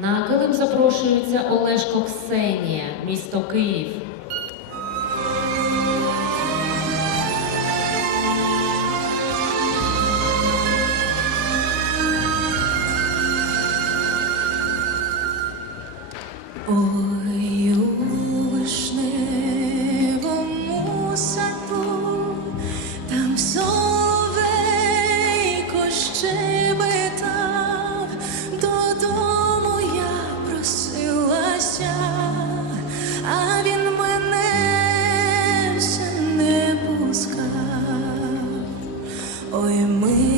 На килим запрошується Олешко Ксенія, місто Київ. Ой, ми.